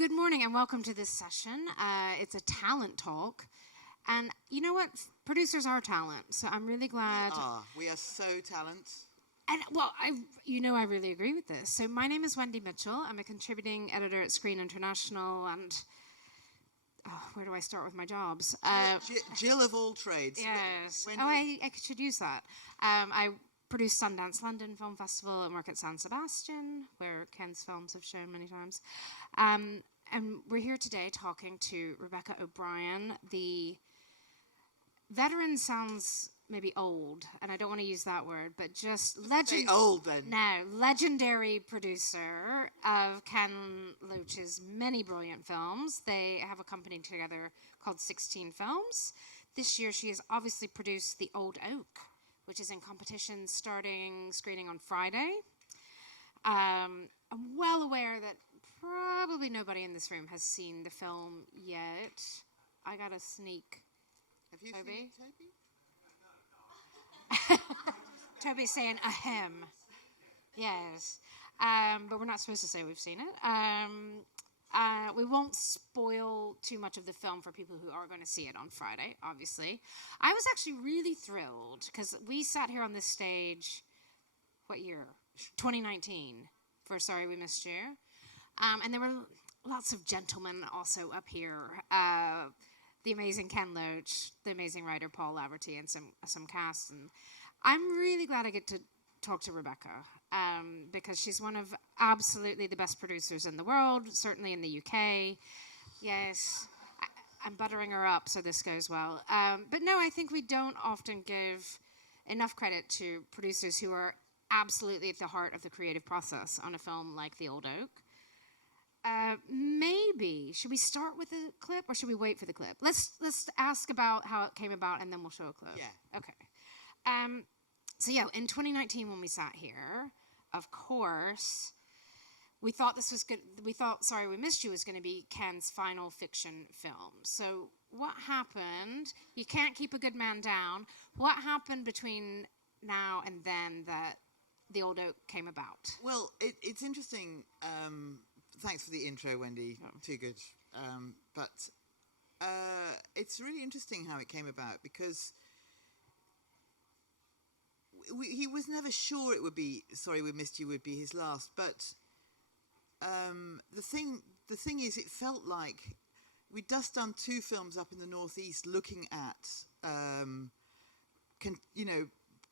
Good morning and welcome to this session. It's a talent talk. And you know what? Producers are talent. So I'm really glad. We are so talent. And well, I really agree with this. So my name is Wendy Mitchell. I'm a contributing editor at Screen International. And where do I start with my jobs? Jill of all trades. Yes. Wendy. I should use that. I produce Sundance London Film Festival and work at San Sebastian, where Ken's films have shown many times. And we're here today talking to Rebecca O'Brien. The veteran sounds maybe old, and I don't want to use that word, but just old then. No, legendary producer of Ken Loach's many brilliant films. They have a company together called 16 Films. This year she has obviously produced The Old Oak, which is in competition starting screening on Friday. I'm well aware that probably nobody in this room has seen the film yet. I got a sneak. Have you seen Toby? Toby's saying ahem. Yes. But we're not supposed to say we've seen it. We won't spoil too much of the film for people who are going to see it on Friday, obviously. I was actually really thrilled because we sat here on this stage, what year? 2019, for Sorry We Missed You. And there were lots of gentlemen also up here. The amazing Ken Loach, the amazing writer Paul Laverty, and some cast. And I'm really glad I get to talk to Rebecca because she's one of absolutely the best producers in the world, certainly in the UK. Yes, I'm buttering her up so this goes well. But no, I think we don't often give enough credit to producers who are absolutely at the heart of the creative process on a film like The Old Oak. Maybe, should we start with a clip or should we wait for the clip? Let's ask about how it came about and then we'll show a clip. Yeah. Okay. So yeah, in 2019 when we sat here, of course, we thought this was good. We thought Sorry We Missed You was going to be Ken's final fiction film. So what happened? You can't keep a good man down. What happened between now and then that The Old Oak came about? Well, it's interesting. Thanks for the intro, Wendy. Oh. Too good. But it's really interesting how it came about because he was never sure it would be Sorry We Missed You would be his last. But the thing is, it felt like we'd just done 2 films up in the Northeast looking at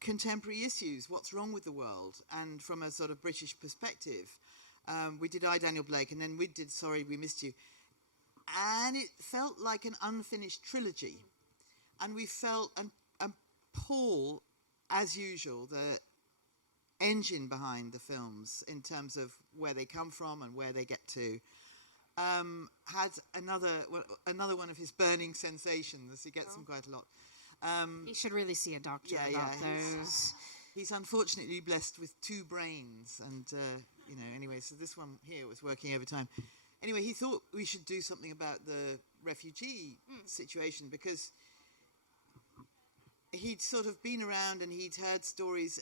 contemporary issues, what's wrong with the world, and from a sort of British perspective. We did I, Daniel Blake, and then we did Sorry We Missed You. And it felt like an unfinished trilogy. And we felt, and Paul, as usual, the engine behind the films in terms of where they come from and where they get to, had another one of his burning sensations. He gets them quite a lot. You should really see a doctor about those. He's unfortunately blessed with 2 brains, and anyway, so this one here was working overtime. Anyway, he thought we should do something about the refugee situation because he'd sort of been around and he'd heard stories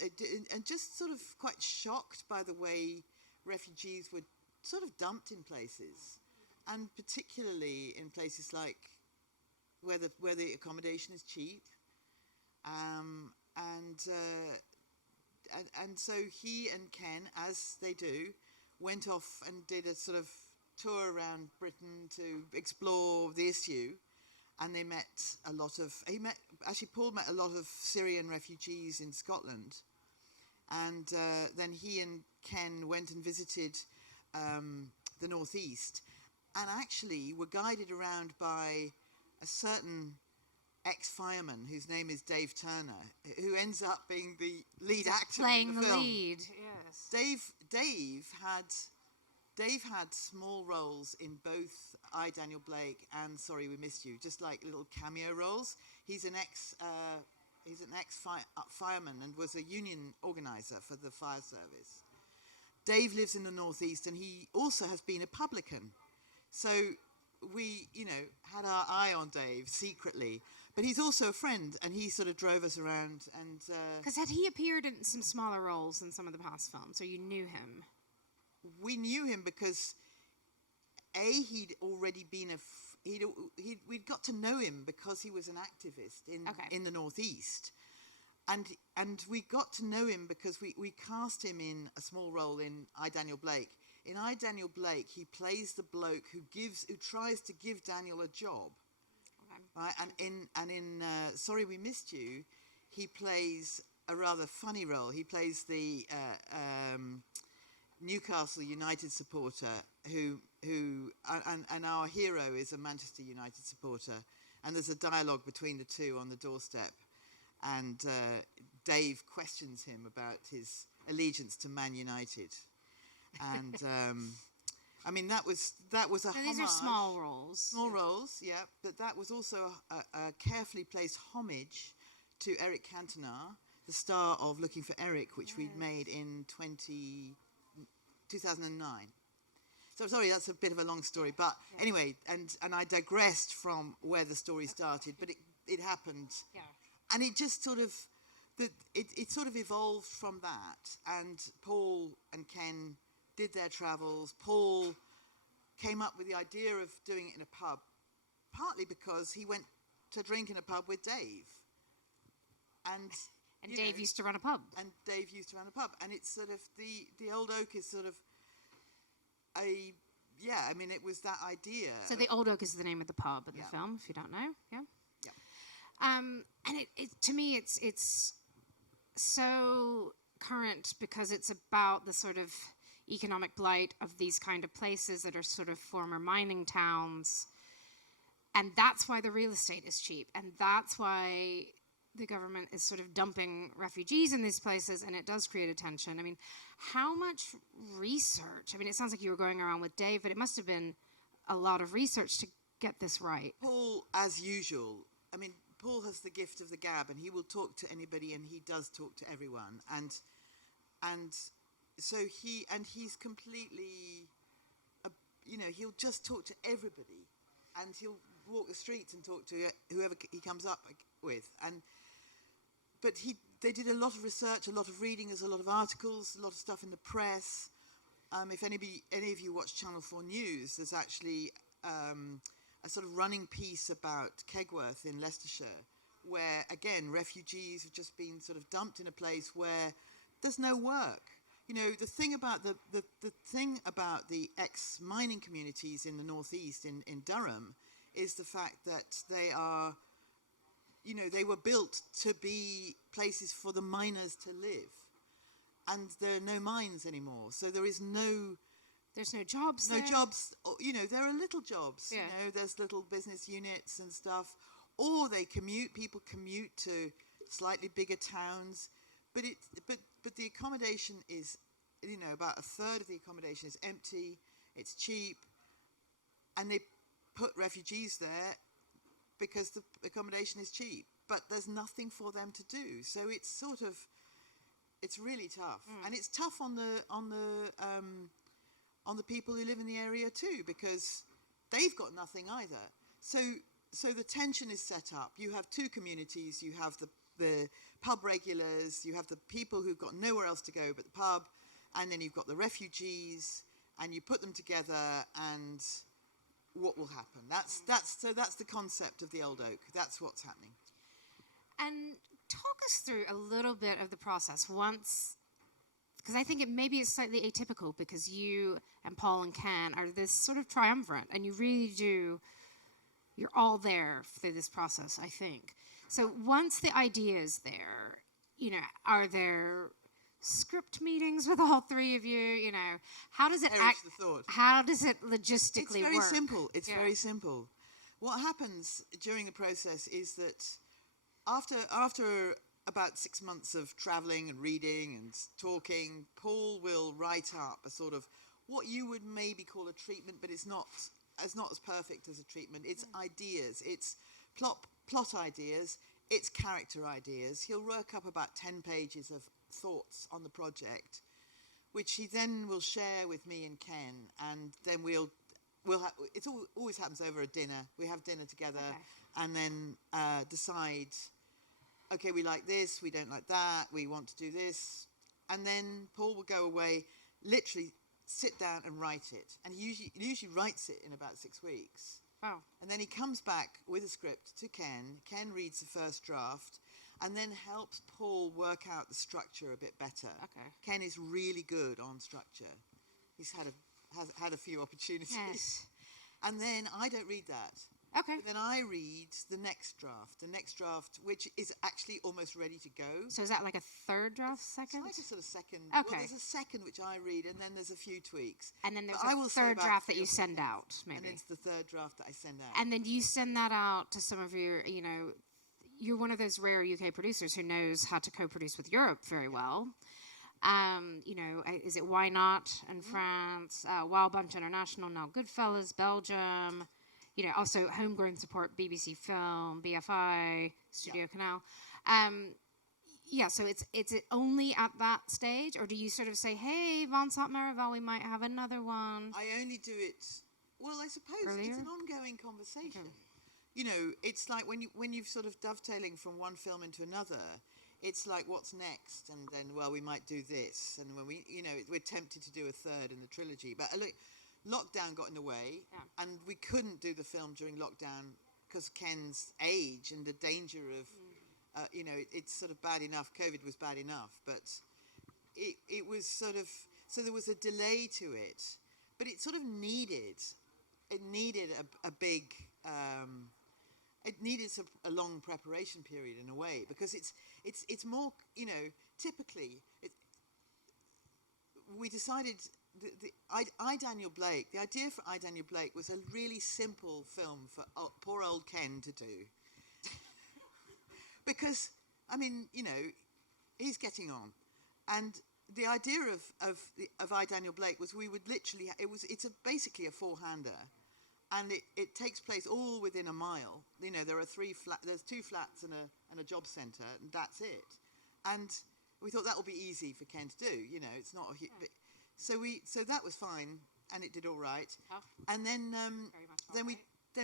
and just sort of quite shocked by the way refugees were sort of dumped in places, and particularly in places like where the accommodation is cheap, and so he and Ken, as they do, went off and did a sort of tour around Britain to explore the issue. And they met Paul met a lot of Syrian refugees in Scotland. And then he and Ken went and visited the Northeast and actually were guided around by a certain ex-fireman whose name is Dave Turner, who ends up being the lead actor playing in the the film. lead. Yes. Dave had small roles in both I, Daniel Blake and Sorry We Missed You, just like little cameo roles. He's an ex-fireman and was a union organizer for the fire service. Dave lives in the Northeast and he also has been a publican. So we, had our eye on Dave secretly. But he's also a friend, and he sort of drove us around. And because had he appeared in some smaller roles in some of the past films, or you knew him? We knew him because he'd already been we'd got to know him because he was an activist in the Northeast, and we got to know him because we cast him in a small role in I, Daniel Blake. In I, Daniel Blake, he plays the bloke who tries to give Daniel a job, right? And in Sorry We Missed You, he plays a rather funny role. He plays the Newcastle United supporter and our hero is a Manchester United supporter, and there's a dialogue between the two on the doorstep, and Dave questions him about his allegiance to Man United, and I mean that was a homage. These are small roles, yeah, but that was also a carefully placed homage to Eric Cantona, the star of Looking for Eric, which we'd made in 2009. So sorry, that's a bit of a long story, but anyway, and I digressed from where the story started, but it happened, and it just sort of it sort of evolved from that. And Paul and Ken did their travels. Paul came up with the idea of doing it in a pub, partly because he went to drink in a pub with Dave, and Dave used to run a pub. And Dave used to run a pub, and it's sort of the Old Oak is sort of I mean, it was that idea. So the Old Oak is the name of the pub in the film, if you don't know. Yeah. And it to me, it's so current because it's about the sort of economic blight of these kind of places that are sort of former mining towns, and that's why the real estate is cheap, and that's why the government is sort of dumping refugees in these places, and it does create a tension. I mean, how much research? I mean, it sounds like you were going around with Dave, but it must have been a lot of research to get this right. Paul, as usual, I mean, Paul has the gift of the gab, and he will talk to anybody, and he does talk to everyone, and so he's completely, he'll just talk to everybody, and he'll walk the streets and talk to whoever he comes up with, but they did a lot of research, a lot of reading. There's a lot of articles, a lot of stuff in the press. If any of you watch Channel 4 News, there's actually a sort of running piece about Kegworth in Leicestershire, where again refugees have just been sort of dumped in a place where there's no work. The thing about the thing about the ex-mining communities in the northeast in Durham is the fact that they are, they were built to be places for the miners to live, and there are no mines anymore. So there's no jobs. No jobs. There are little jobs. Yeah. There's little business units and stuff, or people commute to slightly bigger towns. But the accommodation is, about a third of the accommodation is empty. It's cheap, and they put refugees there because the accommodation is cheap, but there's nothing for them to do. So it's really tough, and it's tough on the people who live in the area too, because they've got nothing either. So the tension is set up. You have two communities. You have the pub regulars. You have the people who've got nowhere else to go but the pub, and then you've got the refugees, and you put them together, and what will happen? That's the concept of the Old Oak. That's what's happening. And talk us through a little bit of the process once, because I think maybe it's slightly atypical because you and Paul and Ken are this sort of triumvirate, and you really do, you're all there through this process, I think. So once the idea is there, are there script meetings with all three of you? How does it how does it logistically work? It's very simple. It's very simple. What happens during the process is that after about 6 months of traveling and reading and talking, Paul will write up a sort of what you would maybe call a treatment, but it's not as perfect as a treatment. It's ideas. It's plot ideas. It's character ideas. He'll work up about 10 pages of thoughts on the project, which he then will share with me and Ken, and then we'll have, always happens over a dinner. We have dinner together, and then decide, okay, we like this, we don't like that, we want to do this, and then Paul will go away, literally sit down and write it. And he usually writes it in about 6 weeks. Oh. And then he comes back with a script to Ken. Ken reads the first draft and then helps Paul work out the structure a bit better. Okay. Ken is really good on structure. He's had a few opportunities. Yes. And then I don't read that. Okay. But then I read the next draft, which is actually almost ready to go. So is that like a third draft, second? It's like a sort of second. Okay. Well, there's a second which I read, and then there's a few tweaks. And then there's But I a will say third about draft that you 3 or 4 send things. out, maybe. And it's the third draft that I send out. And then do you send that out to some of your, you're one of those rare UK producers who knows how to co-produce with Europe very well. Is it Why Not in France, Wild Bunch International, now Goodfellas, Belgium, also homegrown support, BBC Film, BFI, Studio Canal. So it's only at that stage, or do you sort of say, hey, Vincent Marival, we might have another one? I only do it, well, I suppose Earlier? it's an ongoing conversation. Okay. It's like when you've sort of dovetailing from one film into another, it's like, what's next? And then, well, we might do this. And when we're tempted to do a third in the trilogy. But look, lockdown got in the way, and we couldn't do the film during lockdown because Ken's age and the danger of, it's sort of bad enough. COVID was bad enough, but it was sort of, so there was a delay to it. But it sort of needed a big, it needed a long preparation period in a way, because it's more, typically, we decided, Daniel Blake, the idea for Daniel Blake was a really simple film for poor old Ken to do. Because, he's getting on. And the idea of Daniel Blake was we would literally, basically a four-hander. And it takes place all within a mile. There are there's 2 flats and a job centre, and that's it. And we thought that would be easy for Ken to do. It's not a huge. So that was fine, and it did all right. Oh. And then Very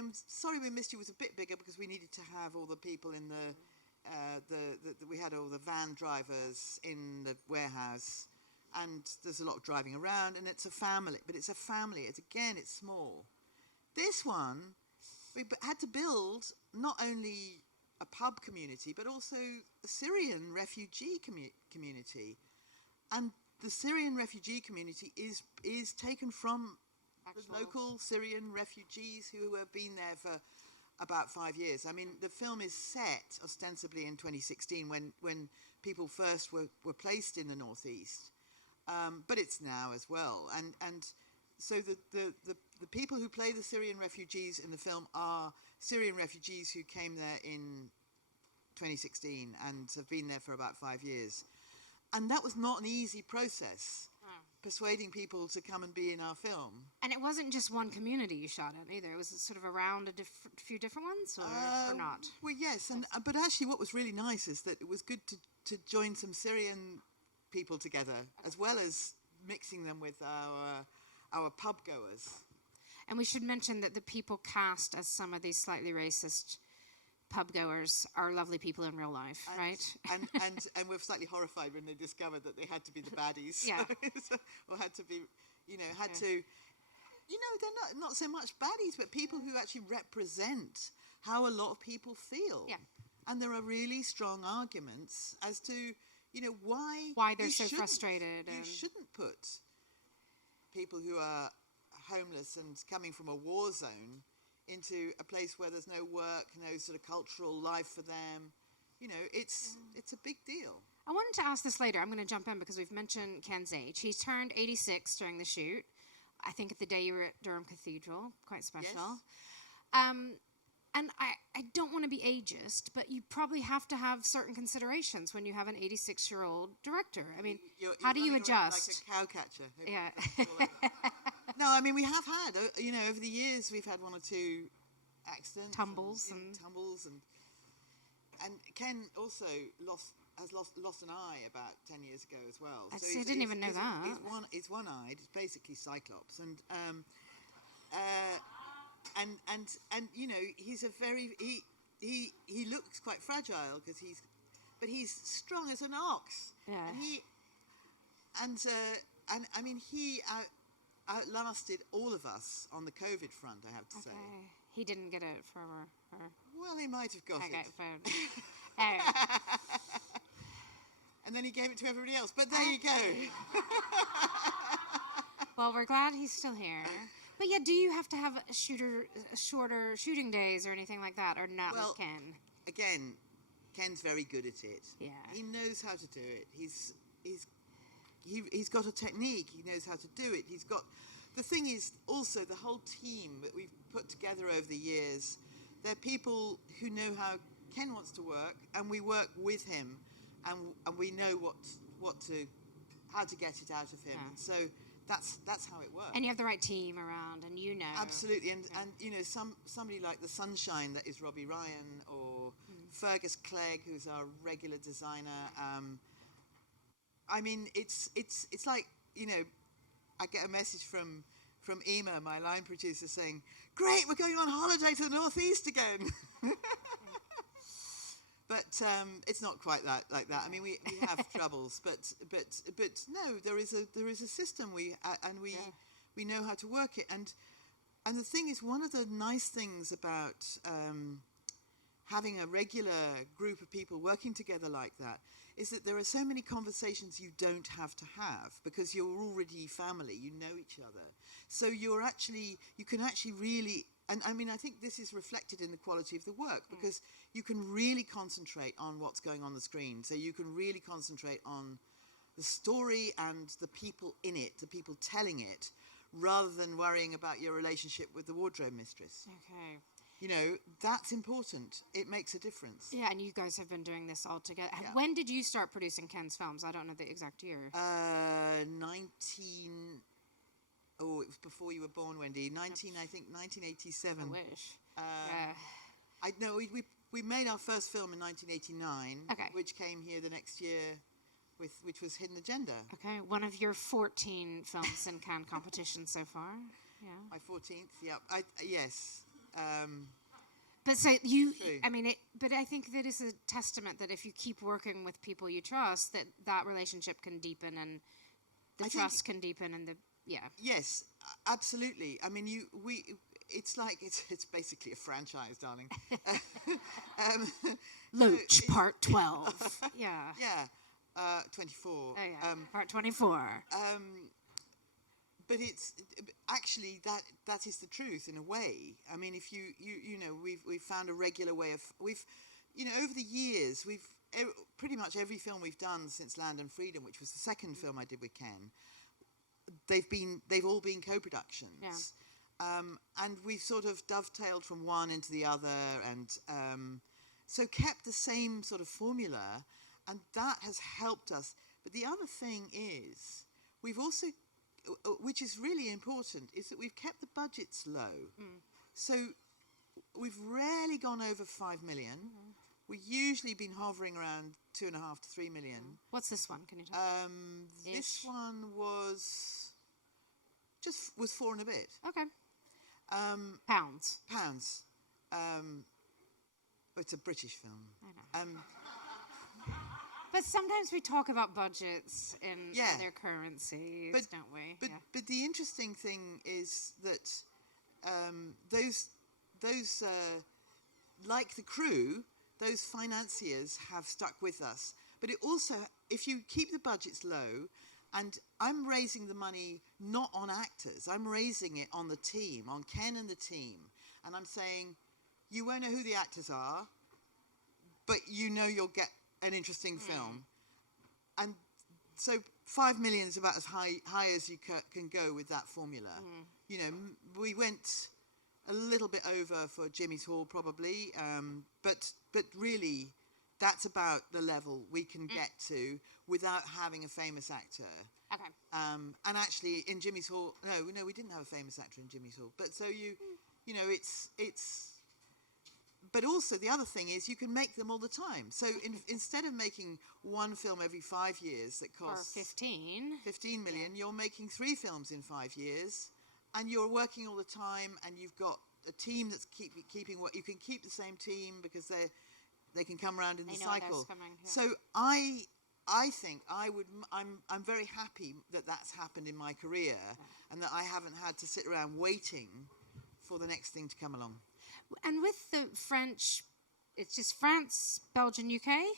much Sorry We Missed You was a bit bigger because we needed to have all the people in we had all the van drivers in the warehouse, and there's a lot of driving around, and it's a family. But it's a family. It's small. This one, we had to build not only a pub community, but also a Syrian refugee community. And the Syrian refugee community is taken from the local Syrian refugees who have been there for about 5 years. The film is set ostensibly in 2016 when people first were placed in the northeast, but it's now as well. And so the people who play the Syrian refugees in the film are Syrian refugees who came there in 2016 and have been there for about 5 years. And that was not an easy process, persuading people to come and be in our film. And it wasn't just one community you shot in either. It was sort of around a few different ones, or not? Well, yes. But actually what was really nice is that it was good to join some Syrian people together, as well as mixing them with our pub goers. And we should mention that the people cast as some of these slightly racist pub goers are lovely people in real life, right? And we're slightly horrified when they discovered that they had to be the baddies. Yeah. Or had to be, they're not so much baddies, but people who actually represent how a lot of people feel. Yeah. And there are really strong arguments as to, why they're so frustrated. You shouldn't put people who are homeless and coming from a war zone into a place where there's no work, no sort of cultural life for them. It's a big deal. I wanted to ask this later. I'm going to jump in because we've mentioned Ken's age. He's turned 86 during the shoot. I think at the day you were at Durham Cathedral. Quite special. Yes. And I don't want to be ageist, but you probably have to have certain considerations when you have an 86-year-old director. You're how do you running around adjust? like a cowcatcher. Yeah. No, we have had, over the years, we've had 1 or 2 accidents. Tumbles. And Ken also has lost an eye about 10 years ago as well. I didn't even know that. He's one-eyed. It's basically Cyclops. And he's a very, he looks quite fragile but he's strong as an ox. Yeah. And he outlasted all of us on the COVID front, I have to say. He didn't get it for her. Well, he might have got it. Oh. And then he gave it to everybody else. But there you go. Well, we're glad he's still here. But yeah, do you have to have shorter shooting days or anything like that, or not with Ken? Again, Ken's very good at it. Yeah. He knows how to do it. He's got a technique. He knows how to do it. The thing is also the whole team that we've put together over the years. They're people who know how Ken wants to work, and we work with him, and we know how to get it out of him. Yeah. And so that's how it works. And you have the right team around, and you know. Absolutely, and you know, somebody like the Sunshine, that is Robbie Ryan, or Fergus Clegg, who's our regular designer. I mean, it's like, you know, I get a message from Ema, my line producer, saying, "Great, we're going on holiday to the northeast again." But it's not quite like that. I mean, we have troubles, but no, there is a system. We know how to work it. And the thing is, one of the nice things about having a regular group of people working together like that is that there are so many conversations you don't have to have, because you're already family. You know each other, so you can actually really. And I mean, I think this is reflected in the quality of the work, because you can really concentrate on what's going on the screen. So you can really concentrate on the story and the people in it, the people telling it, rather than worrying about your relationship with the wardrobe mistress. Okay. You know, that's important. It makes a difference. Yeah, and you guys have been doing this all together. Yeah. When did you start producing Ken's films? I don't know the exact year. Oh, it was before you were born, Wendy. I think 1987. I wish. I know we made our first film in 1989, okay, which came here the next year, which was Hidden Agenda. Okay, one of your 14 films in Cannes competition so far. Yeah. My 14th. Yeah. Yes. But so but I think that is a testament that if you keep working with people you trust, that relationship can deepen, and the trust can deepen, and Yes, absolutely. I mean, it's like it's basically a franchise, darling. Loach Part 12. Yeah. Yeah. 24. Oh yeah. Part 24. But it's actually that is the truth in a way. I mean, if you know, we've found a regular way of over the years, pretty much every film we've done since Land and Freedom, which was the second film I did with Ken, they've all been co-productions. Yeah. And we've sort of dovetailed from one into the other, and so kept the same sort of formula, and that has helped us. But the other thing is, we've also, which is really important, is that we've kept the budgets low. So we've rarely gone over 5 million. We've usuly been hovering around 2.5 to 3 million. What's this one? Can you tell me? This one was 4 and a bit. Okay. Pounds. It's a British film. I know. But sometimes we talk about budgets in their currencies, don't we? But the interesting thing is that those like the crew, those financiers have stuck with us. But it also, if you keep the budgets low, and I'm raising the money not on actors, I'm raising it on the team, on Ken and the team. And I'm saying, you won't know who the actors are, but you know you'll get an interesting film. And so 5 million is about as high as you can go with that formula. You know, we went a little bit over for Jimmy's Hall probably, but really that's about the level we can get to without having a famous actor. Okay. And actually in Jimmy's Hall, no, we didn't have a famous actor in Jimmy's Hall. But so you know, it's. But also the other thing is you can make them all the time. So instead of making one film every 5 years that costs 15 million, you're making 3 films in 5 years, and you're working all the time, and you've got a team that's keeping what you can keep the same team because they can come around in the cycle. Coming, yeah. So I I think I'm very happy that that's happened in my career, and that I haven't had to sit around waiting for the next thing to come along. And with the French, it's just France, Belgium, UK,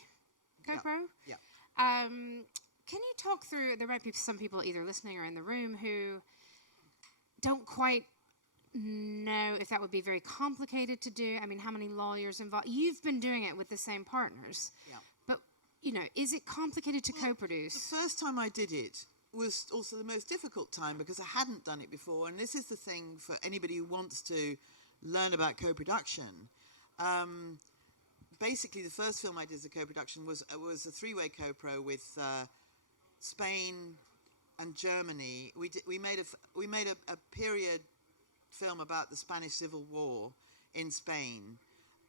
GoPro. Yeah. Can you talk through? There might be some people either listening or in the room who don't quite know if that would be very complicated to do. I mean, how many lawyers involved? You've been doing it with the same partners. Yeah. But, is it complicated to co-produce? The first time I did it was also the most difficult time because I hadn't done it before. And this is the thing for anybody who wants to learn about co-production. Basically, the first film I did as a co-production was a three-way co-pro with Spain and Germany. We made a period film about the Spanish Civil War in Spain,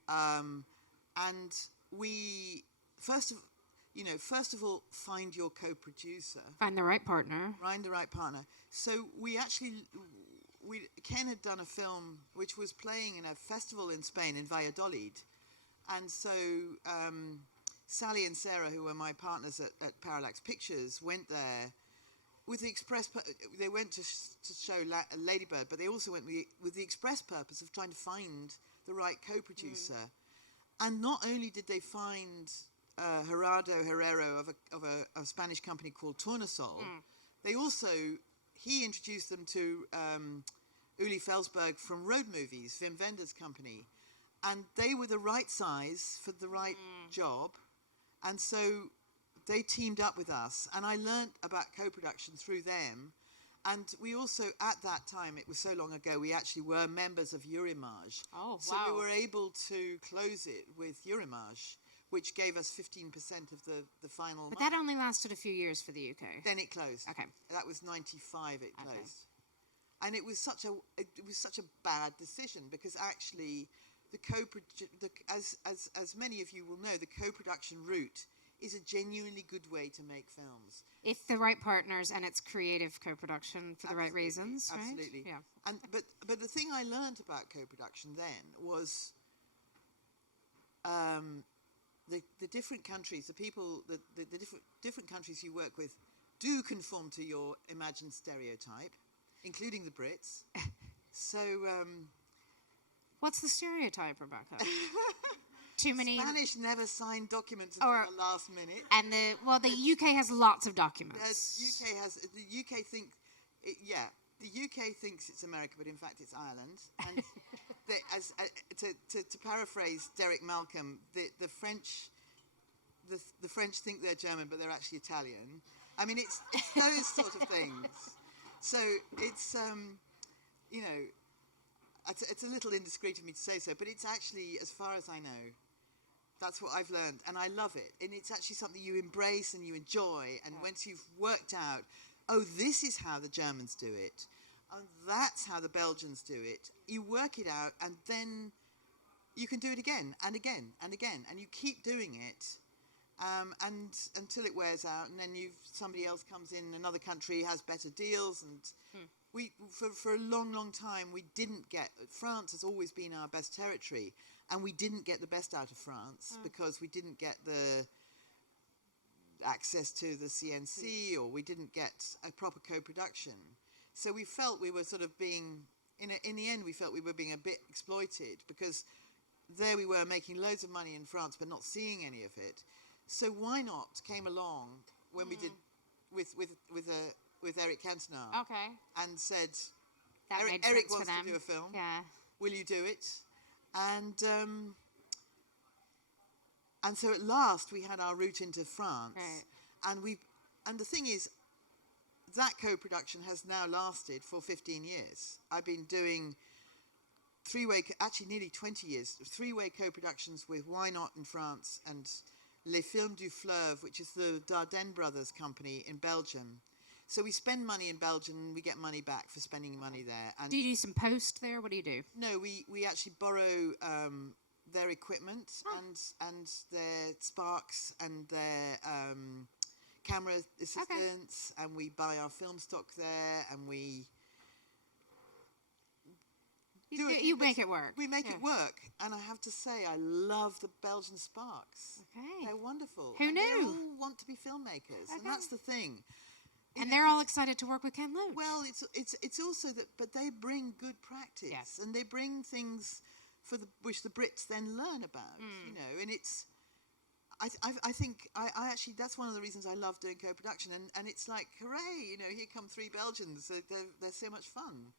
and we first of all find your co-producer, Find the right partner. So Ken had done a film which was playing in a festival in Spain in Valladolid, and so Sally and Sarah, who were my partners at Parallax Pictures, went there with the they went to show Ladybird, but they also went with the express purpose of trying to find the right co-producer. And not only did they find Gerardo Herrero of a Spanish company called Tornasol, he introduced them to Uli Felsberg from Road Movies, Wim Wenders' company, and they were the right size for the right job, and so they teamed up with us, and I learnt about co-production through them. And we also, at that time, it was so long ago, we actually were members of Eurimage. Oh, so we were able to close it with Eurimage, which gave us 15% of the final But money. that only lasted a few years for the UK. Then it closed. Okay. That was 95 it closed. And it was such a bad decision, because actually as many of you will know, the co-production route is a genuinely good way to make films. If the right partners and it's creative co-production for the right reasons, right? Absolutely. Yeah. And but the thing I learned about co-production then was the different countries, the different countries you work with do conform to your imagined stereotype, including the Brits. So what's the stereotype, Rebecca? Too many Spanish never signed documents until the last minute. And the UK has lots of documents. The UK thinks it's America, but in fact it's Ireland. And to paraphrase Derek Malcolm, the French think they're German, but they're actually Italian. I mean, it's those sort of things. So it's it's a little indiscreet of me to say so, but it's actually, as far as I know, that's what I've learned, and I love it. And it's actually something you embrace and you enjoy. And once you've worked out, this is how the Germans do it, and that's how the Belgians do it, you work it out, and then you can do it again and again and again, and you keep doing it, and until it wears out, and then somebody else comes in, another country has better deals, and we for a long time we didn't get. France has always been our best territory, and we didn't get the best out of France because we didn't get the access to the CNC, or we didn't get a proper co-production. So we felt we were sort of being, in the end, we felt we were being a bit exploited, because there we were making loads of money in France but not seeing any of it. So Why Not came along when we did with Eric Cantona. Okay. And said, That made Eric sense wants for them. to do a film. Yeah. Will you do it? And so at last we had our route into France. Right. And the thing is, that co-production has now lasted for 15 years. I've been doing nearly 20 years, three-way co-productions with Why Not in France and Les Films du Fleuve, which is the Dardenne Brothers company in Belgium. So we spend money in Belgium, and we get money back for spending money there. And do you do some post there? What do you do? no, we actually borrow their equipment and their sparks and their camera assistants, and we buy our film stock there, and we You make it work. We make it work, and I have to say, I love the Belgian sparks. Okay. They're wonderful. Who And knew? They're all want to be filmmakers, and that's the thing. And they're all excited to work with Ken Loach. Well, it's also that, but they bring good practice, and they bring things which the Brits then learn about, and it's. I think I actually, that's one of the reasons I love doing co-production, and it's like, hooray, here come 3 Belgians, they're so much fun.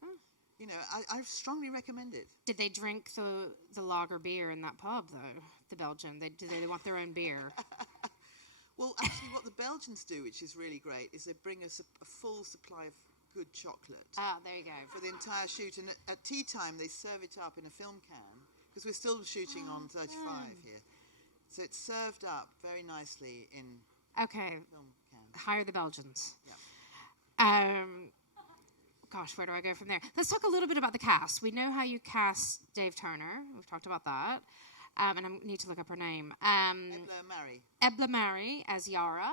I strongly recommend it. Did they drink the lager beer in that pub, though, the Belgian? Do they want their own beer? Well, actually, what the Belgians do, which is really great, is they bring us a full supply of good chocolate. Ah, there you go. For the entire shoot, and at tea time, they serve it up in a film can, because we're still shooting on 35 here. So it's served up very nicely in film cans. Hire the Belgians. Yeah. Gosh, where do I go from there? Let's talk a little bit about the cast. We know how you cast Dave Turner. We've talked about that. And I need to look up her name. Ebla Mary as Yara.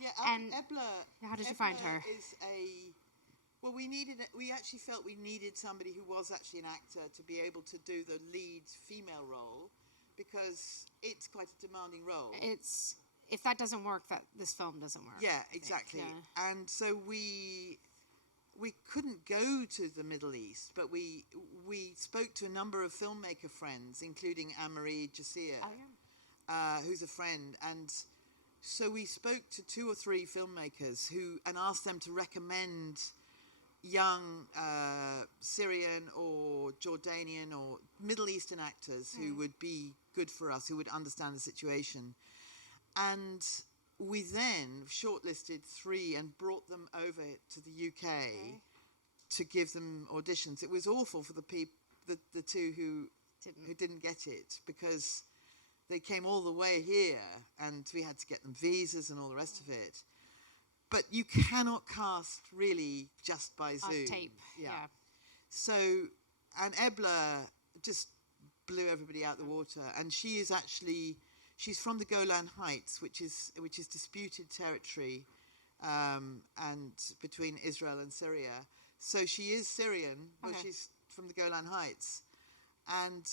Yeah, and Ebla. How did you find her? Well, we actually felt we needed somebody who was actually an actor to be able to do the lead female role, because it's quite a demanding role. If that doesn't work, this film doesn't work. Yeah, exactly. Yeah. And so we couldn't go to the Middle East, but we spoke to a number of filmmaker friends, including Anne-Marie Jassier, who's a friend, and so we spoke to 2 or 3 filmmakers and asked them to recommend young Syrian or Jordanian or Middle Eastern actors who would be good for us, who would understand the situation. And we then shortlisted 3 and brought them over to the UK to give them auditions. It was awful for the 2 who didn't get it, because they came all the way here and we had to get them visas and all the rest of it. But you cannot cast really just by Zoom. On tape. Yeah. So, and Ebla just blew everybody out the water, and she's from the Golan Heights, which is disputed territory, and between Israel and Syria. So she is Syrian, but she's from the Golan Heights, and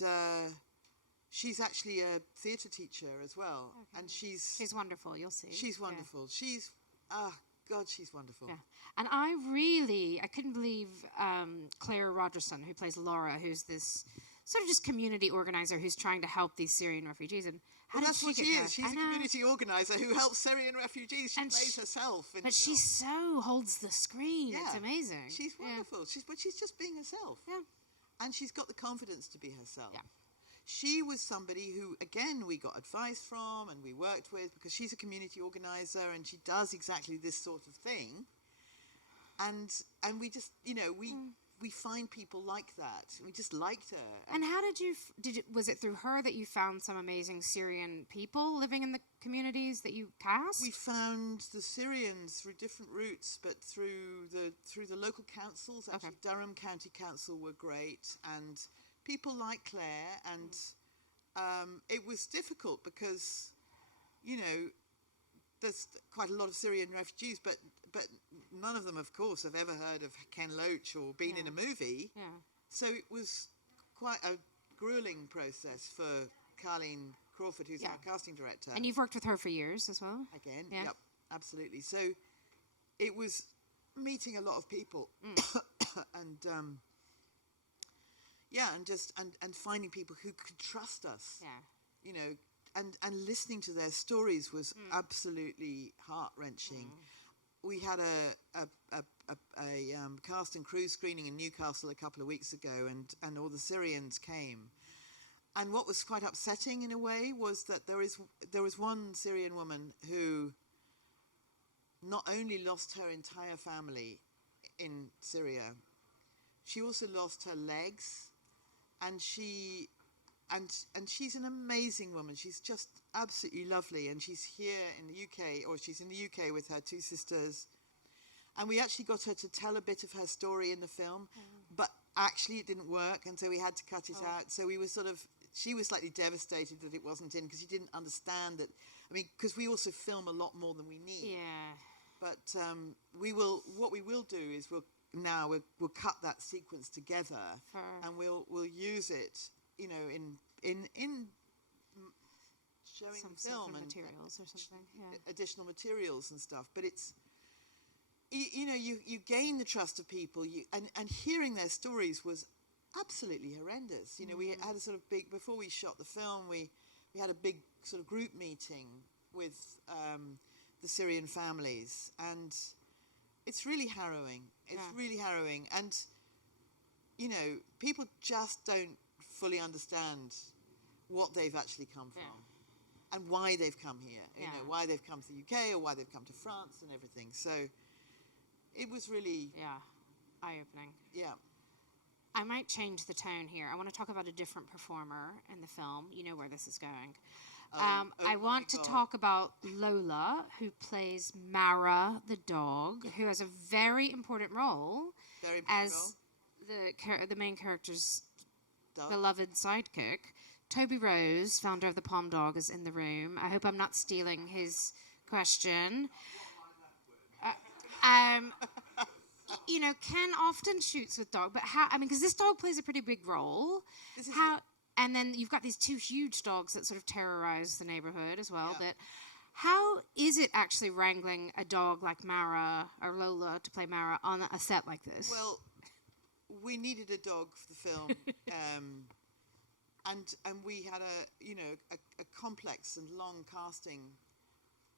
she's actually a theatre teacher as well. And she's wonderful. You'll see. She's wonderful. She's she's wonderful. Yeah. And I couldn't believe Claire Rogerson, who plays Laura, who's this sort of just community organizer who's trying to help these Syrian refugees. And that's what she is. She's a community organizer who helps Syrian refugees. She plays herself. But she so holds the screen. Yeah. It's amazing. She's wonderful. But she's just being herself. Yeah. And she's got the confidence to be herself. Yeah. She was somebody who, again, we got advice from and we worked with, because she's a community organizer and she does exactly this sort of thing. And we just, we find people like that. We just liked her. And how was it through her that you found some amazing Syrian people living in the communities that you cast? We found the Syrians through different routes, but through the local councils. Actually, Durham County Council were great, and people like Claire, and it was difficult because, there's quite a lot of Syrian refugees, but none of them, of course, have ever heard of Ken Loach or been in a movie. Yeah. So it was quite a grueling process for Carleen Crawford, who's our casting director. And you've worked with her for years as well? Again, yep, absolutely. So it was meeting a lot of people and and finding people who could trust us. Yeah. And listening to their stories was absolutely heart-wrenching. We had a cast and crew screening in Newcastle a couple of weeks ago, and all the Syrians came. And what was quite upsetting in a way was that there was one Syrian woman who not only lost her entire family in Syria, she also lost her legs, and she's an amazing woman. She's just absolutely lovely, and she's here in the UK, or she's in the UK with her 2 sisters. And we actually got her to tell a bit of her story in the film, but actually it didn't work, and so we had to cut it out. So she was slightly devastated that it wasn't in, because she didn't understand that. I mean, because we also film a lot more than we need. Yeah. But what we will do is we'll cut that sequence together, and we'll use it, in showing some the film and materials or something. Yeah. additional materials and stuff. But it's, you gain the trust of people, and hearing their stories was absolutely horrendous. We had a sort of big, before we shot the film, we had a big sort of group meeting with the Syrian families, and it's really harrowing. It's really harrowing, and people just don't fully understand what they've actually come from and why they've come here. Why they've come to the UK or why they've come to France and everything. So it was really eye-opening. Yeah. I might change the tone here. I want to talk about a different performer in the film. You know where this is going. I want to talk about Lola, who plays Mara the dog, who has a very important role as the main character's beloved sidekick. Toby Rose, founder of the Palm Dog, is in the room. I hope I'm not stealing his question. Ken often shoots with dog, but how? I mean, because this dog plays a pretty big role. And then you've got these two huge dogs that sort of terrorize the neighborhood as well. Yeah. But how is it actually wrangling a dog like Mara or Lola to play Mara on a set like this? Well, we needed a dog for the film, and we had a complex and long casting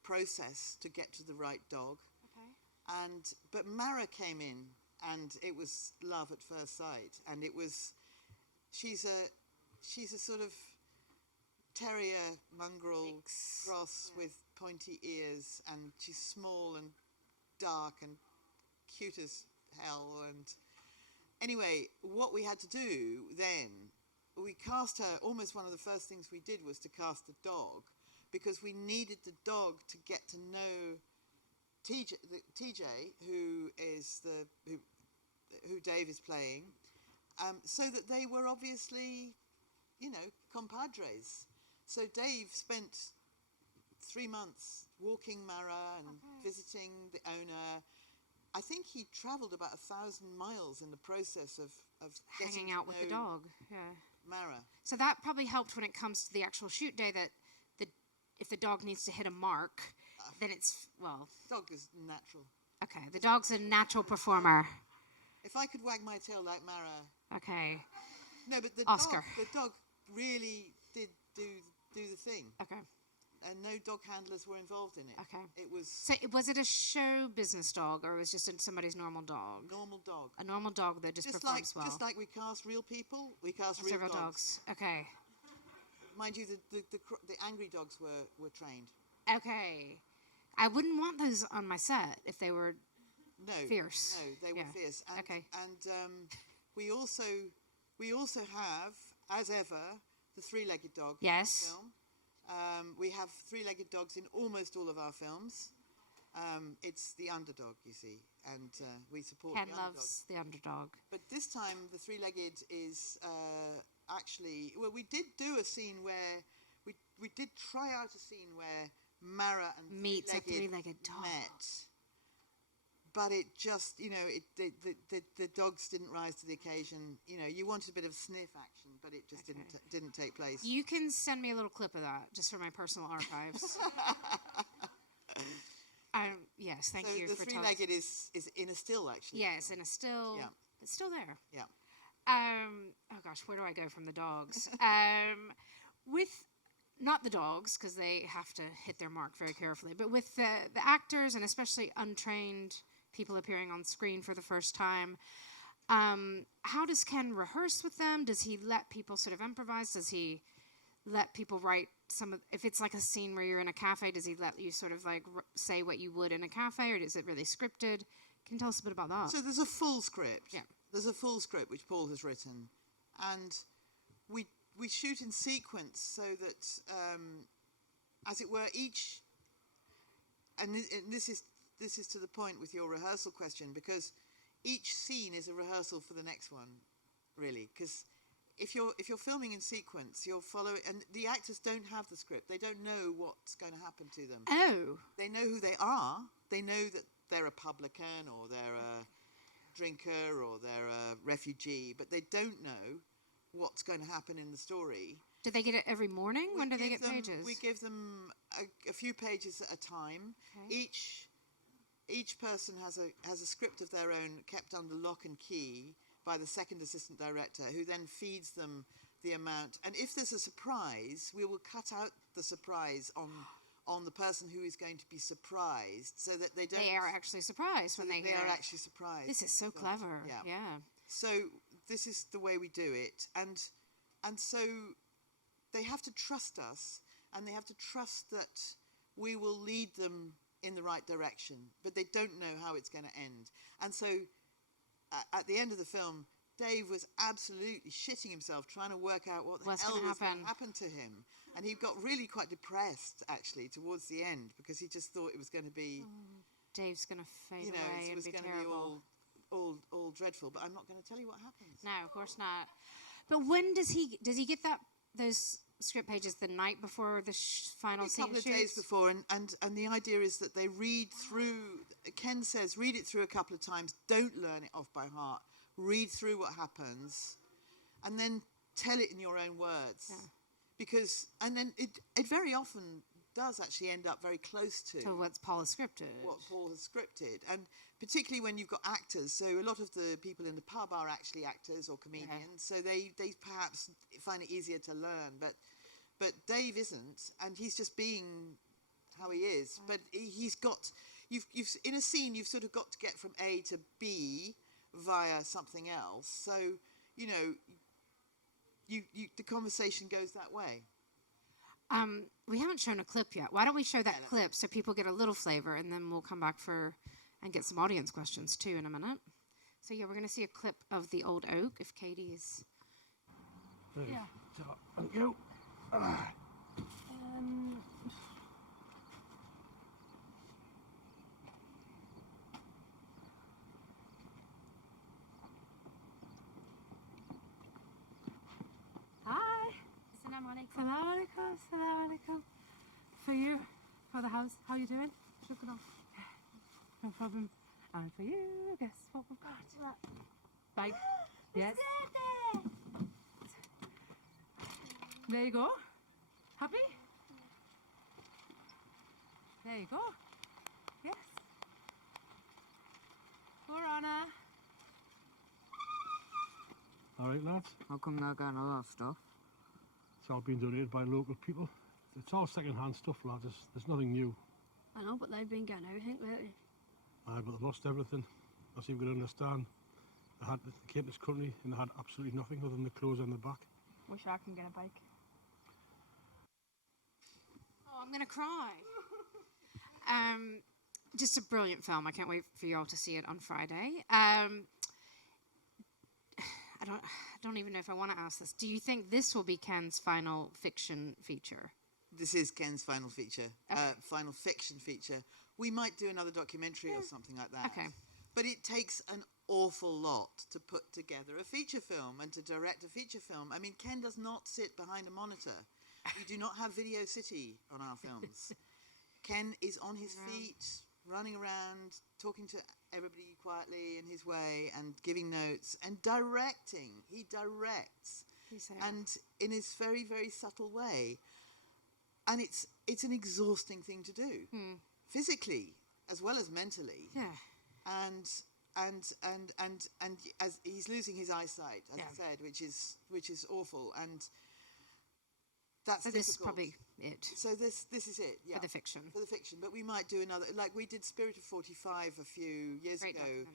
process to get to the right dog. Okay. But Mara came in, and it was love at first sight, and she's a sort of terrier mongrel cross with pointy ears, and she's small and dark and cute as hell. And anyway, what we had to do then, we cast her. Almost one of the first things we did was to cast the dog, because we needed the dog to get to know TJ, who Dave is playing, so that they were obviously, compadres. So Dave spent 3 months walking Mara and visiting the owner. I think he travelled about 1,000 miles in the process of hanging out with the dog. Yeah. Mara. So that probably helped when it comes to the actual shoot day, that if the dog needs to hit a mark, then it's, Dog is natural. Okay, the dog's a natural performer. If I could wag my tail like Mara. Okay. No, but the Oscar. dog really did do the thing. Okay. And no dog handlers were involved in it. Okay. It was... So was it a show business dog, or was it just somebody's normal dog? Normal dog. A normal dog that just performs well. Just like we cast real people, we cast real dogs. Okay. Mind you, the angry dogs were trained. Okay. I wouldn't want those on my set if they were fierce. No, they were fierce. And, okay. And we also have, as ever, the three-legged dog yes. film. We have three-legged dogs in almost all of our films. It's the underdog, you see, and we support Ken the underdog. loves the underdog. But this time, the three-legged is actually... Well, we did do a scene where... We did try out a scene where Mara and meets a three-legged dog. Met. But it just, the dogs didn't rise to the occasion. You wanted a bit of sniff action, but it just didn't take place. You can send me a little clip of that, just for my personal archives. Yes, thank you for talking. The three-legged is in a still, actually. Yes, in a still. Yeah. It's still there. Yeah. Oh gosh, where do I go from the dogs? With not the dogs, because they have to hit their mark very carefully, but with the actors, and especially untrained people appearing on screen for the first time, how does Ken rehearse with them? Does he let people sort of improvise? Does he let people write if it's like a scene where you're in a cafe, does he let you sort of like say what you would in a cafe, or is it really scripted? Can you tell us a bit about that? So there's a full script. Yeah. There's a full script which Paul has written, and we shoot in sequence so that, as it were, each, and this is to the point with your rehearsal question, because each scene is a rehearsal for the next one, really. Because if you're filming in sequence, you'll follow, and the actors don't have the script. They don't know what's going to happen to them. Oh. They know who they are. They know that they're a publican, or they're a drinker, or they're a refugee, but they don't know what's going to happen in the story. Do they get it every morning? When do they get pages? We give them a few pages at a time. Okay. Each person has a script of their own kept under lock and key by the second assistant director, who then feeds them the amount. And if there's a surprise, we will cut out the surprise on the person who is going to be surprised, so that they are actually surprised when they hear are it. actually surprised. This is so clever. Yeah. So this is the way we do it, and so they have to trust us, and they have to trust that we will lead them in the right direction, but they don't know how it's going to end. And so at the end of the film, Dave was absolutely shitting himself trying to work out what the hell was going to happen to him. And he got really quite depressed, actually, towards the end, because he just thought it was going to be... Dave's going to fade away and be terrible. All dreadful, but I'm not going to tell you what happens. No, of course not. But when does he get those script pages the night before the final scene? A couple of days before, and the idea is that they read through. Ken says, read it through a couple of times. Don't learn it off by heart. Read through what happens, and then tell it in your own words. Yeah. Because, and then it very often does actually end up very close to what Paul has scripted. What Paul has scripted, and particularly when you've got actors. So a lot of the people in the pub are actually actors or comedians, so they perhaps find it easier to learn. But Dave isn't, and he's just being how he is. But he's got you've in a scene you've sort of got to get from A to B via something else. So you know, the conversation goes that way. We haven't shown a clip yet. Why don't we show that clip so people get a little flavor, and then we'll come back and get some audience questions too in a minute. So yeah, we're going to see a clip of the Old Oak if Katie is... Yeah. So, thank you. Hi. Assalamualaikum. For you, for the house, how you doing? Shukran. No problem. And for you, guess what we've got? Bike. Yes. There you go. Happy? There you go. Yes. Poor Anna. All right, lads. How come they're getting all that stuff? It's all been donated by local people. It's all second-hand stuff, lads. There's nothing new. I know, but they've been getting everything lately. Aye, but they've lost everything. As you can understand, they came to this country and they had absolutely nothing other than the clothes on the back. Wish I can get a bike. Oh, I'm going to cry. Just a brilliant film. I can't wait for you all to see it on Friday. I don't even know if I want to ask this. Do you think this will be Ken's final fiction feature? This is Ken's final feature, final fiction feature. We might do another documentary or something like that. Okay. But it takes an awful lot to put together a feature film and to direct a feature film. I mean, Ken does not sit behind a monitor. We do not have Video City on our films. Ken is on his feet, running around, talking to everybody quietly in his way and giving notes and directing. He directs. And in his very, very subtle way. And it's an exhausting thing to do. Physically as well as mentally. Yeah. And as he's losing his eyesight, as I said, which is awful, and that's so this is probably it. So this is it, yeah. For the fiction. But we might do another, like we did Spirit of 45 a few years ago,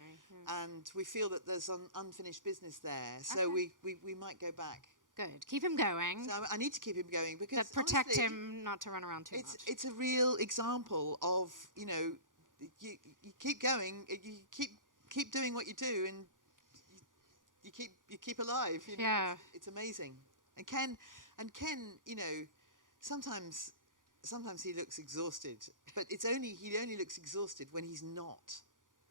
and we feel that there's unfinished business there, so we might go back. Good. Keep him going. So I need to keep him going because but protect honestly, him not to run around too much. It's a real example of, you know, you keep going, you keep doing what you do, and you keep alive. You know? Yeah. It's amazing. And Ken, you know, sometimes he looks exhausted, but he only looks exhausted when he's not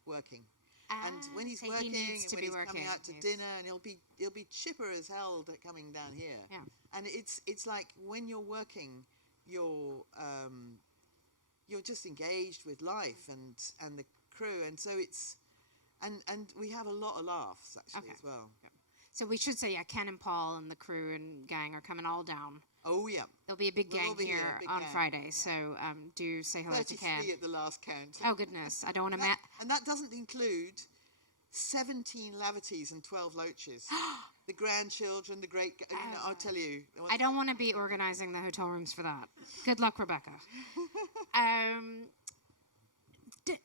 working. And when he's working, and when he's coming out to dinner, and he'll be chipper as hell coming down here. Yeah. And it's like when you're working, you're just engaged with life and the crew, and so it's and we have a lot of laughs actually as well. Yeah. So we should say, yeah, Ken and Paul and the crew and gang are coming all down. Oh, yeah. There'll be a big We'll gang all be here here, big on gang. Friday, so do say hello to Ken. 33 at the last count. Oh, goodness. I don't want to... And that doesn't include 17 Lavities and 12 Loaches. The grandchildren, the great... I'll tell you. I don't want to be organizing the hotel rooms for that. Good luck, Rebecca.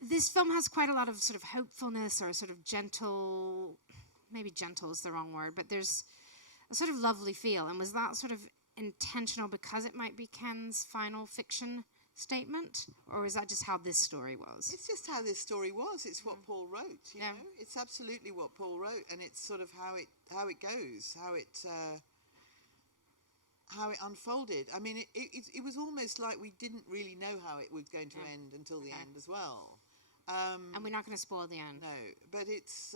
This film has quite a lot of sort of hopefulness or sort of gentle... Maybe gentle is the wrong word, but there's a sort of lovely feel. And was that sort of intentional because it might be Ken's final fiction statement? Or is that just how this story was? It's just how this story was. It's what Paul wrote, you know? It's absolutely what Paul wrote, and it's sort of how it goes, how it unfolded. I mean, it was almost like we didn't really know how it was going to end until the end as well. And we're not going to spoil the end. No, but it's...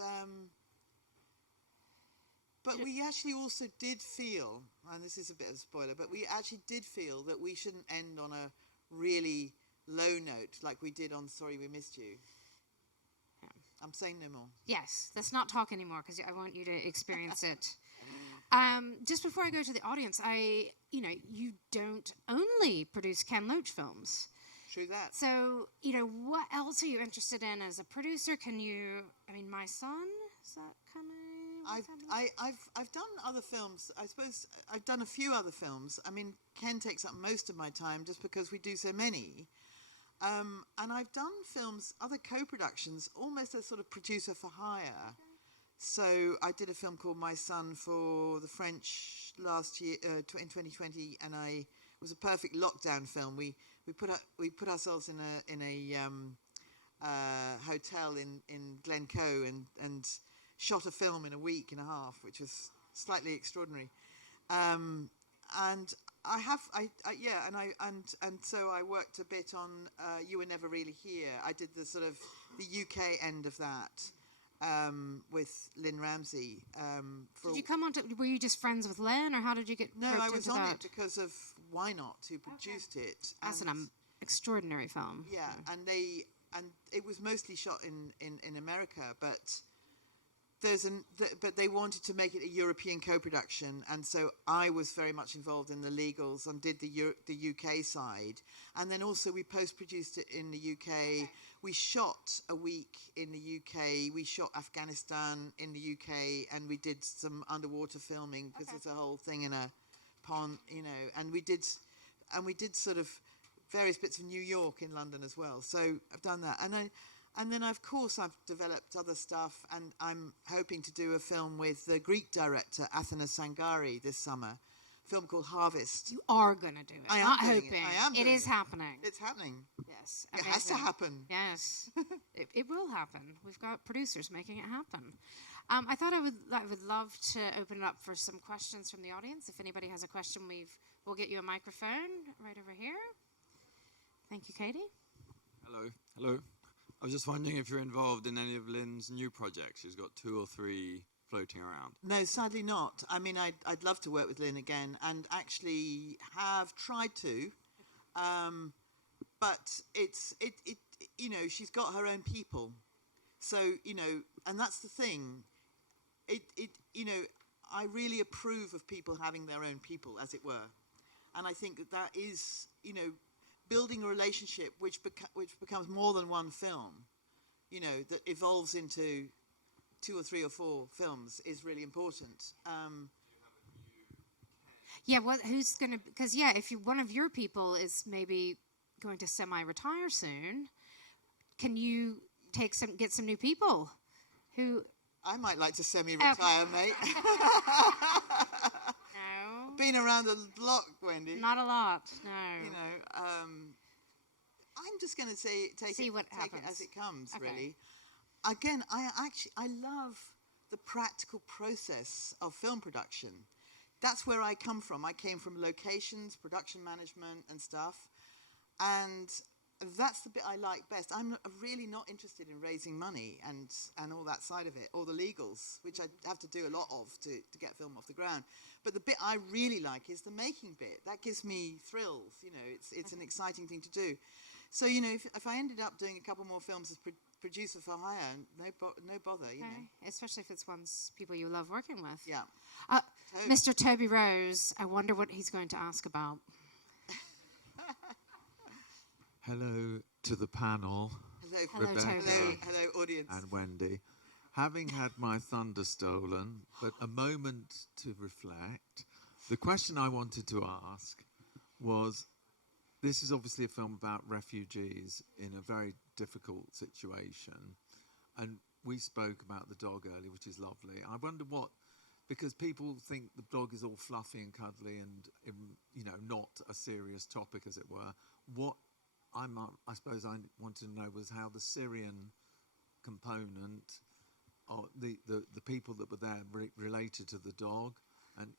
But we actually also did feel, and this is a bit of a spoiler, but we actually did feel that we shouldn't end on a really low note like we did on Sorry We Missed You. Yeah. I'm saying no more. Yes, let's not talk anymore because I want you to experience it. Just before I go to the audience, you don't only produce Ken Loach films. True that. So, what else are you interested in as a producer? My Son, is that coming? I've done other films. I suppose I've done a few other films. I mean, Ken takes up most of my time just because we do so many. And I've done films, other co-productions, almost as sort of producer for hire. So I did a film called My Son for the French last year in 2020, and it was a perfect lockdown film. We put ourselves in a hotel in Glencoe and shot a film in a week and a half, which was slightly extraordinary. And so I worked a bit on You Were Never Really Here. I did the sort of the UK end of that with Lynn Ramsey. Did you come on to? Were you just friends with Lynn, or how did you get? No, I was into on that? it because of Why Not, who produced it. That's an extraordinary film. Yeah, and it was mostly shot in America, but they wanted to make it a European co-production, and so I was very much involved in the legals and did the UK side, and then also we post-produced it in the UK. Okay. We shot a week in the UK. We shot Afghanistan in the UK, and we did some underwater filming because there's a whole thing in a pond, and we did sort of various bits of New York in London as well. So I've done that, and then, of course, I've developed other stuff, and I'm hoping to do a film with the Greek director, Athena Sangari, this summer, a film called Harvest. You are going to do it. I am Not doing hoping. it. I am doing It is happening. It's happening. Yes. It has to amazing. happen. Yes. it will happen. We've got producers making it happen. I thought I would love to open it up for some questions from the audience. If anybody has a question, we'll get you a microphone right over here. Thank you, Katie. Hello. I was just wondering if you're involved in any of Lynn's new projects. She's got 2 or 3 floating around. No, sadly not. I mean, I'd love to work with Lynn again, and actually have tried to, but she's got her own people. So, and that's the thing. I really approve of people having their own people, as it were. And I think that is, building a relationship which becomes more than one film, that evolves into 2 or 3 or 4 films is really important. Yeah, who's going to... Because, if one of your people is maybe going to semi-retire soon, can you get some new people who... I might like to semi-retire, mate. No. Been around the block, Wendy. Not a lot, no. I'm just going to say take it as it comes, Okay. really. Again, I love the practical process of film production. That's where I come from. I came from locations, production management and stuff. And that's the bit I like best. I'm really not interested in raising money and all that side of it, or the legals, which I have to do a lot of to get film off the ground. But the bit I really like is the making bit. That gives me thrills. It's an exciting thing to do. So, you know, if I ended up doing a couple more films as producer for hire, no bother, you know. Especially if it's ones people you love working with. Yeah. Mr. Toby Rose, I wonder what he's going to ask about. Hello to the panel. Hello, Hello, Toby. hello, audience. And Wendy. Having had my thunder stolen, but a moment to reflect, the question I wanted to ask was, this is obviously a film about refugees in a very difficult situation. And we spoke about the dog earlier, which is lovely. I wonder what, because people think the dog is all fluffy and cuddly and, you know, not a serious topic, as it were. What I suppose I wanted to know was how the Syrian component, or the people that were there related to the dog, and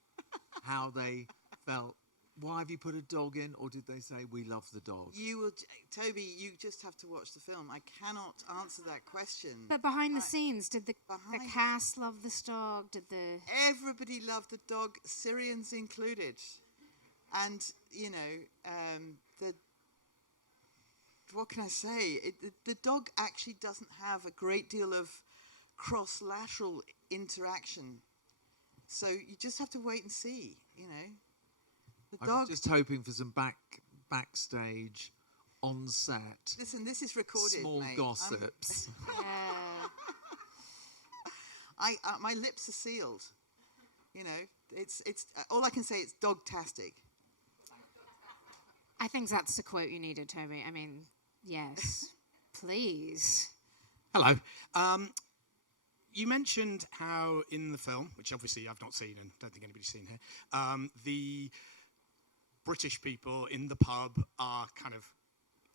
how they felt. Why have you put a dog in, or did they say we love the dog? You will, Toby. You just have to watch the film. I cannot answer that question. But behind the scenes, did the cast love this dog? Did the Everybody loved the dog, Syrians included, and you know what can I say? The dog actually doesn't have a great deal of cross-lateral interaction, so you just have to wait and see. You know. I was just hoping for some backstage, on set. Listen, this is recorded. Small mate. gossips. My lips are sealed. You know, it's all I can say. It's dog-tastic. I think that's the quote you needed, Toby. I mean, yes, please. Hello. You mentioned how in the film, which obviously I've not seen and don't think anybody's seen here, the British people in the pub are kind of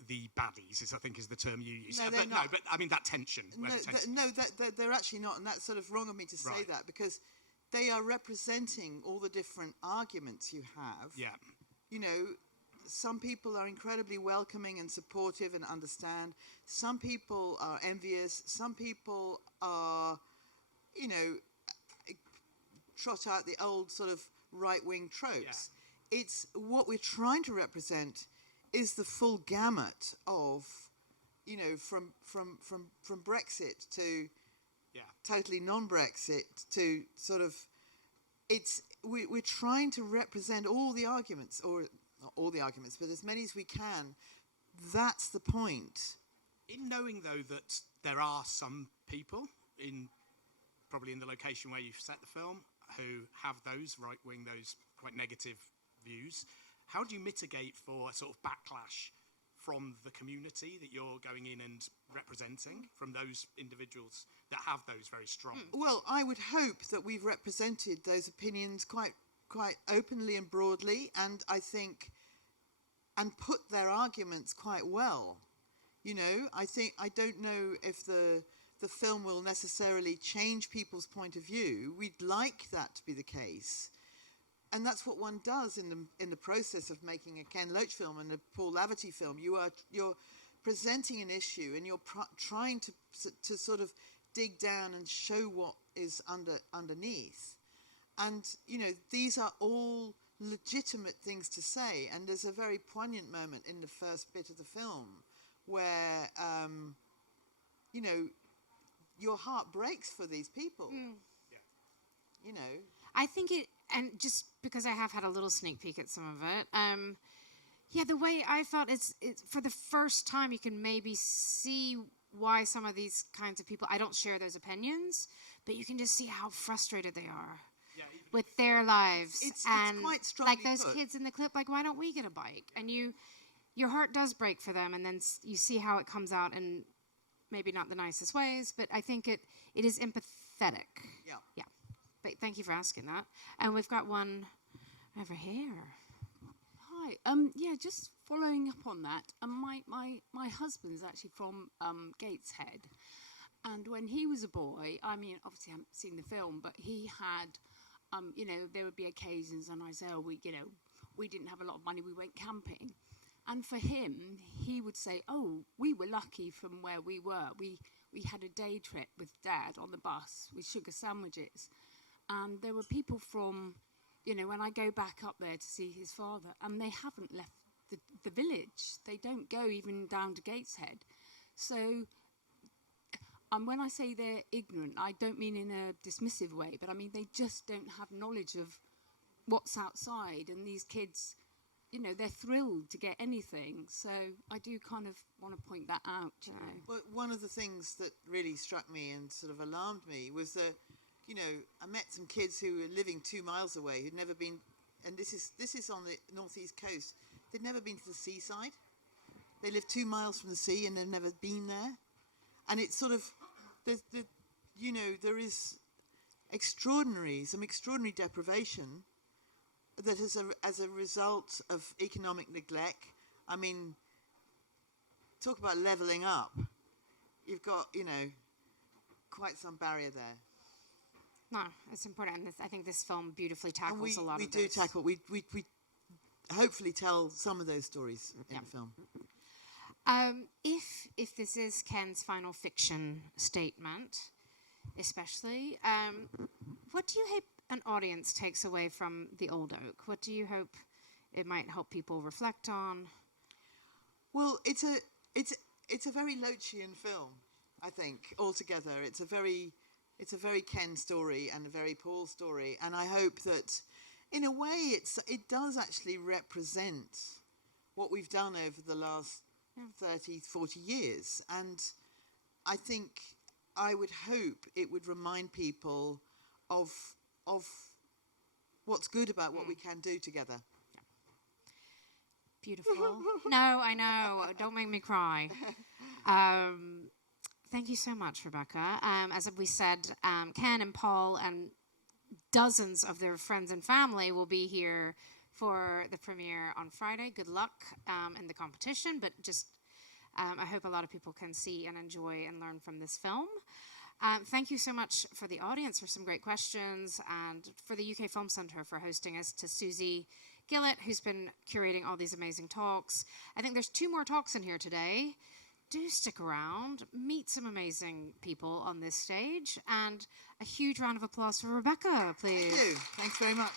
the baddies, I think is the term you use. No, but not. no, but I mean that tension. They're actually not, and that's sort of wrong of me to say that, because they are representing all the different arguments you have. Yeah. You know, some people are incredibly welcoming and supportive and understand. Some people are envious. Some people are, you know, trot out the old sort of right-wing tropes. Yeah. It's what we're trying to represent is the full gamut of, you know, from Brexit to totally non-Brexit to sort of, we're trying to represent all the arguments, or not all the arguments, but as many as we can. That's the point. In knowing though that there are some people probably in the location where you've set the film who have those right-wing, those quite negative views, how do you mitigate for a sort of backlash from the community that you're going in and representing, from those individuals that have those very strong? Well, I would hope that we've represented those opinions quite openly and broadly, and I think, and put their arguments quite well. You know, I don't know if the film will necessarily change people's point of view. We'd like that to be the case. And that's what one does in the process of making a Ken Loach film and a Paul Laverty film. You're presenting an issue, and you're trying to sort of dig down and show what is underneath. And you know, these are all legitimate things to say. And there's a very poignant moment in the first bit of the film where you know, your heart breaks for these people. You know. I think it, and just because I have had a little sneak peek at some of it, the way I felt, it's for the first time you can maybe see why some of these kinds of people, I don't share those opinions, but you can just see how frustrated they are with their lives. It's like quite strongly those put. kids in the clip, like, why don't we get a bike? And your heart does break for them, and then you see how it comes out in maybe not the nicest ways, but I think it is empathetic. Yeah. But thank you for asking that. And we've got one over here. Hi. Just following up on that. My husband's actually from Gateshead, and when he was a boy, I mean, obviously I haven't seen the film, but he had, you know, there would be occasions, and I say, oh, we didn't have a lot of money, we went camping, and for him, he would say, oh, we were lucky from where we were. We had a day trip with Dad on the bus with sugar sandwiches. And there were people from, you know, when I go back up there to see his father, and they haven't left the village. They don't go even down to Gateshead. So when I say they're ignorant, I don't mean in a dismissive way, but I mean they just don't have knowledge of what's outside. And these kids, you know, they're thrilled to get anything. So I do kind of want to point that out, you know. Well, one of the things that really struck me and sort of alarmed me was that, you know, I met some kids who were living 2 miles away who'd never been, and this is on the northeast coast. They'd never been to the seaside. They live 2 miles from the sea and they've never been there. And it's sort of, you know, there is some extraordinary deprivation that is as a result of economic neglect. I mean, talk about levelling up. You've got, you know, quite some barrier there. No, it's important. And I think this film beautifully tackles a lot of We those. tackle, we hopefully tell some of those stories in the film. If this is Ken's final fiction statement, especially, what do you hope an audience takes away from The Old Oak? What do you hope it might help people reflect on? Well, it's a very Loachian film, I think, altogether. It's a very Ken story and a very Paul story, and I hope that, in a way, it does actually represent what we've done over the last 30, 40 years. And I think I would hope it would remind people of what's good about what we can do together. Beautiful. No, I know. Don't make me cry. Thank you so much, Rebecca. As we said, Ken and Paul and dozens of their friends and family will be here for the premiere on Friday. Good luck in the competition, but just I hope a lot of people can see and enjoy and learn from this film. Thank you so much for the audience for some great questions, and for the UK Film Centre for hosting us, to Susie Gillett, who's been curating all these amazing talks. I think there's 2 more talks in here today. Do stick around, meet some amazing people on this stage, and a huge round of applause for Rebecca, please. Thank you. Thanks very much.